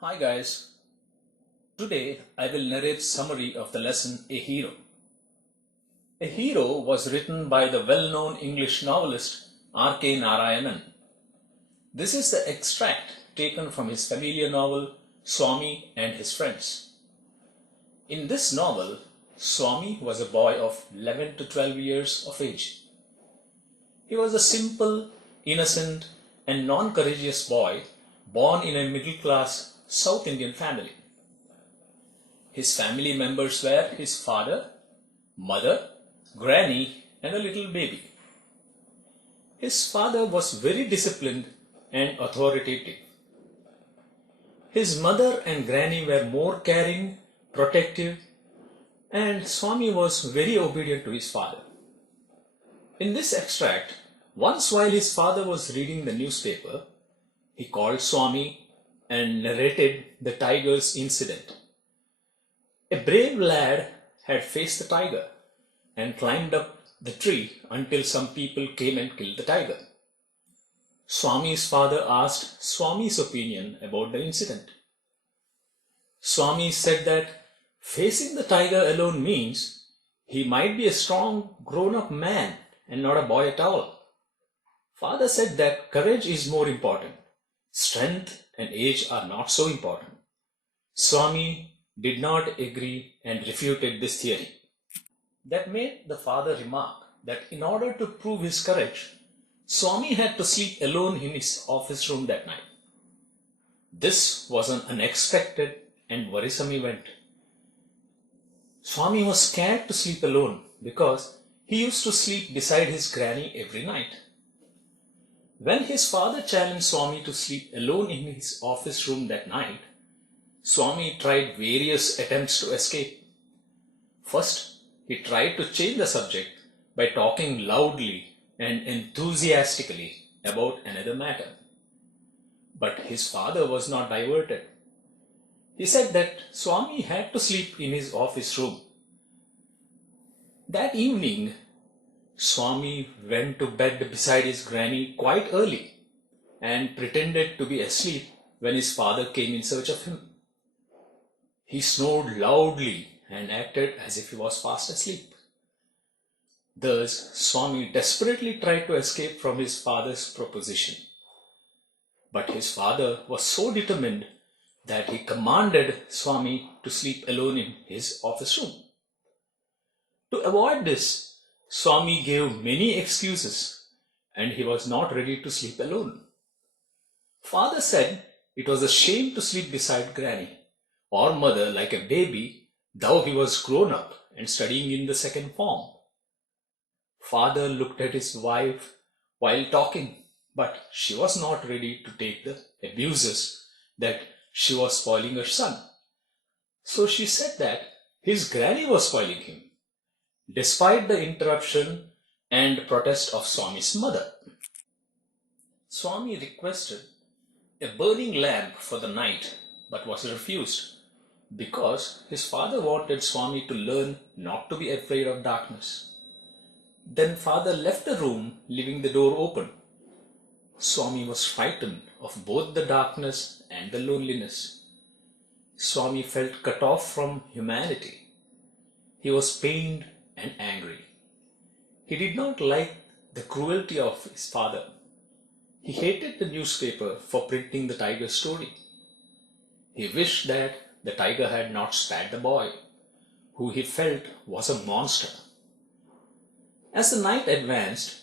Hi guys, today I will narrate summary of the lesson A Hero. A Hero was written by the well-known English novelist R.K. Narayanan. This is the extract taken from his familiar novel Swami and His Friends. In this novel, Swami was a boy of 11 to 12 years of age. He was a simple, innocent and non-courageous boy born in a middle-class South Indian family. His family members were his father, mother, granny, and a little baby. His father was very disciplined and authoritative. His mother and granny were more caring, protective, and Swami was very obedient to his father. In this extract, once while his father was reading the newspaper, he called Swami and narrated the tiger's incident. A brave lad had faced the tiger and climbed up the tree until some people came and killed the tiger. Swami's father asked Swami's opinion about the incident. Swami said that facing the tiger alone means he might be a strong grown-up man and not a boy at all. Father said that courage is more important. Strength and age are not so important. Swami did not agree and refuted this theory. That made the father remark that in order to prove his courage, Swami had to sleep alone in his office room that night. This was an unexpected and worrisome event. Swami was scared to sleep alone because he used to sleep beside his granny every night. When his father challenged Swami to sleep alone in his office room that night, Swami tried various attempts to escape. First, he tried to change the subject by talking loudly and enthusiastically about another matter. But his father was not diverted. He said that Swami had to sleep in his office room. That evening, Swami went to bed beside his granny quite early and pretended to be asleep when his father came in search of him. He snored loudly and acted as if he was fast asleep. Thus, Swami desperately tried to escape from his father's proposition. But his father was so determined that he commanded Swami to sleep alone in his office room. To avoid this, Swami gave many excuses and he was not ready to sleep alone. Father said it was a shame to sleep beside granny or mother like a baby, though he was grown up and studying in the second form. Father looked at his wife while talking, but she was not ready to take the abuses that she was spoiling her son. So she said that his granny was spoiling him, despite the interruption and protest of Swami's mother. Swami requested a burning lamp for the night, but was refused because his father wanted Swami to learn not to be afraid of darkness. Then father left the room, leaving the door open. Swami was frightened of both the darkness and the loneliness. Swami felt cut off from humanity. He was pained and angry. He did not like the cruelty of his father. He hated the newspaper for printing the tiger story. He wished that the tiger had not spared the boy, who he felt was a monster. As the night advanced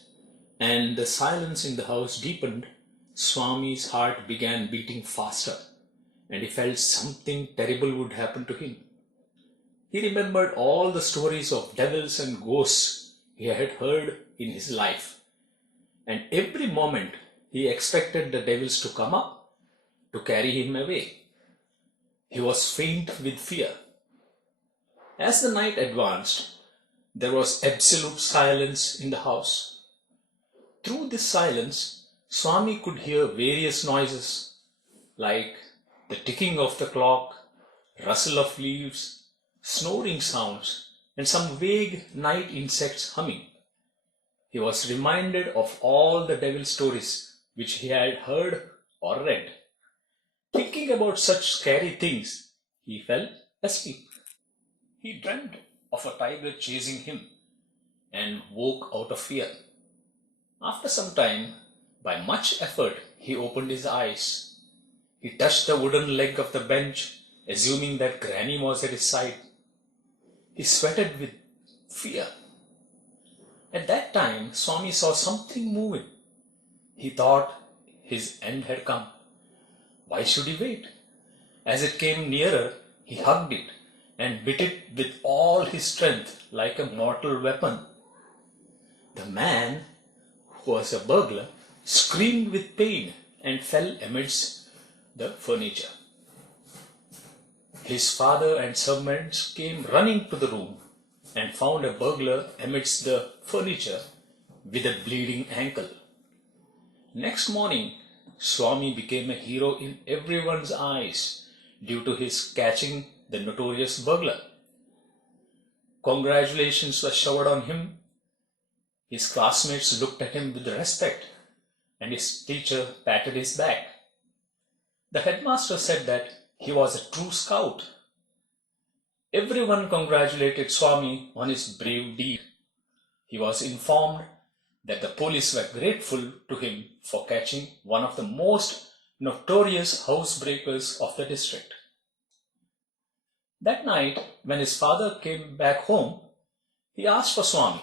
and the silence in the house deepened, Swami's heart began beating faster and he felt something terrible would happen to him. He remembered all the stories of devils and ghosts he had heard in his life, and every moment he expected the devils to come up to carry him away. He was faint with fear. As the night advanced, there was absolute silence in the house. Through this silence, Swami could hear various noises like the ticking of the clock, rustle of leaves, snoring sounds, and some vague night insects humming. He was reminded of all the devil stories which he had heard or read. Thinking about such scary things, he fell asleep. He dreamt of a tiger chasing him and woke out of fear. After some time, by much effort, he opened his eyes. He touched the wooden leg of the bench, assuming that Granny was at his side. He sweated with fear. At that time, Swami saw something moving. He thought his end had come. Why should he wait? As it came nearer, he hugged it and bit it with all his strength like a mortal weapon. The man, who was a burglar, screamed with pain and fell amidst the furniture. His father and servants came running to the room and found a burglar amidst the furniture with a bleeding ankle. Next morning, Swami became a hero in everyone's eyes due to his catching the notorious burglar. Congratulations were showered on him. His classmates looked at him with respect, and his teacher patted his back. The headmaster said that he was a true scout. Everyone congratulated Swami on his brave deed. He was informed that the police were grateful to him for catching one of the most notorious housebreakers of the district. That night, when his father came back home, he asked for Swami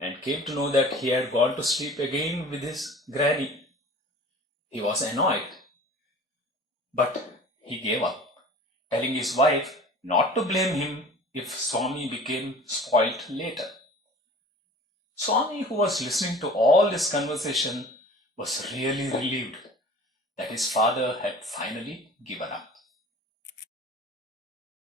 and came to know that he had gone to sleep again with his granny. He was annoyed, but he gave up, telling his wife not to blame him if Swami became spoilt later. Swami, who was listening to all this conversation, was really relieved that his father had finally given up.